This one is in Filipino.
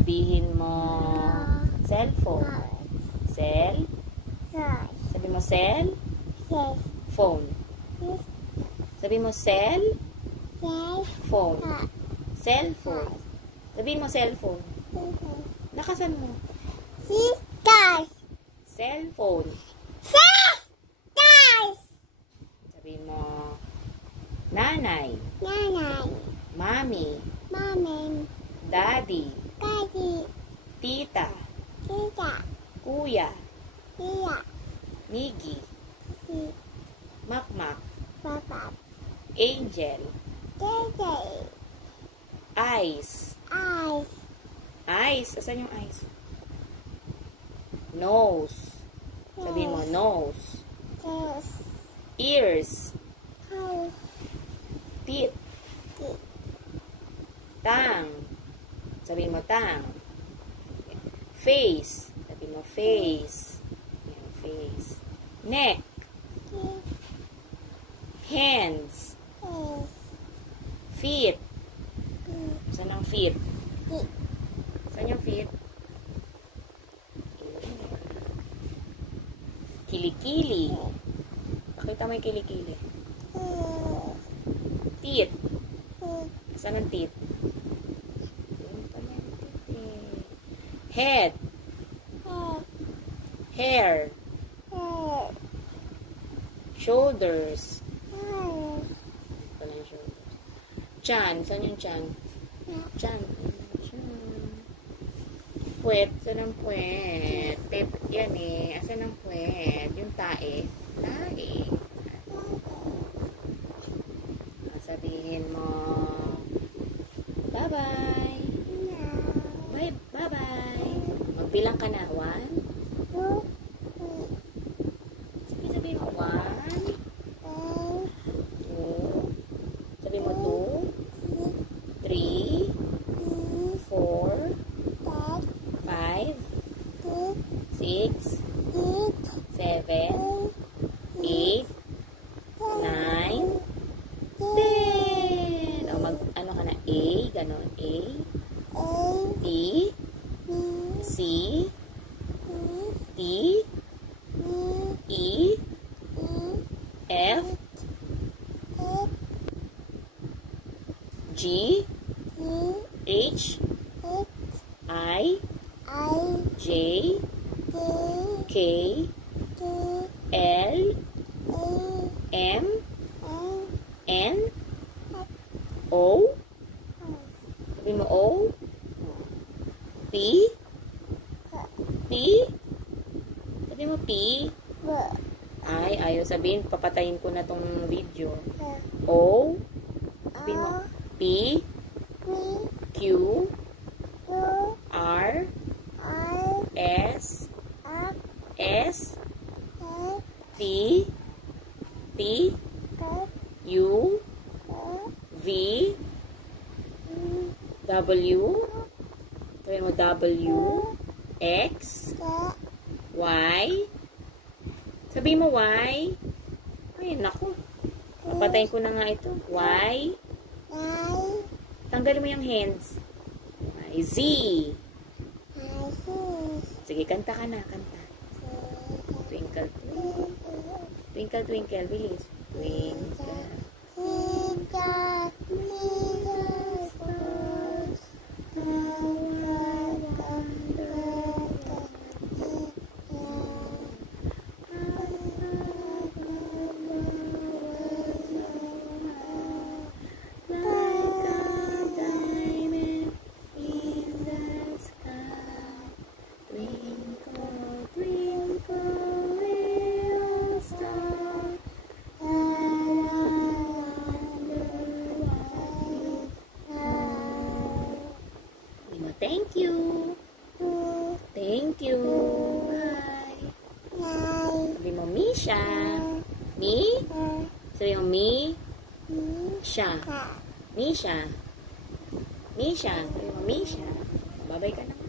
Sabihin mo, cellphone. Cell. Sabi mo, cell. Phone. Sabi mo, cell. Phone. Cellphone. Sabihin mo, cellphone. Nakasan mo. Cellphone. Sabihin mo, nanay. Mami. Daddy. Tita. Kuya. Migi. Makmak. Angel. Eyes. Eyes. Asan yung eyes? Nose. Sabihin mo, nose. Ears. Teeth. Tongue. Sabihin mo, tongue. Face. Sabihin mo, face. Face. Neck. Hands. Feet. Saan ang feet? Saan yung feet? Kilikili. Pakita mo yung kilikili. Teeth. Saan ang teeth? Head. Hair. Shoulders. Saan yung shoulders? Chan. Saan yung chan? Chan. Puwet. Saan ang puwet? Yan eh. Asan ang puwet? Yung tae. Tae. Sabihin mo, bye-bye. Bye-bye. Magbilang ka na. 1. Sabihin mo, 1. 2. Sabihin mo, 2. 3. 4. 5. 6. 7. 8. 9. 10. O, ano ka na? A. Ganon. A. B. C. D. E. F. G. H. I. J. K. L. M. N. O. Sabi mo O. P. P. Sabi mo P. Ay, ayaw sabihin. Papatayin ko na tong video. O. Sabi mo P. Q. R. S. S. T. T. U. V. W. Sabihin mo W. X. Y. Sabihin mo Y. Ay, naku. Papatayin ko na nga ito. Y. Tanggalin mo yung hands. Y. Z. Sige, kanta ka na. Kanta. Twinkle, twinkle. Twinkle, twinkle. Bilis. Twinkle. Thank you. Thank you. Bye. Sabi mo, Misha. Mi? Sabi mo, Mi? Sha. Misha. Misha. Sabi mo, Misha. Babay ka na.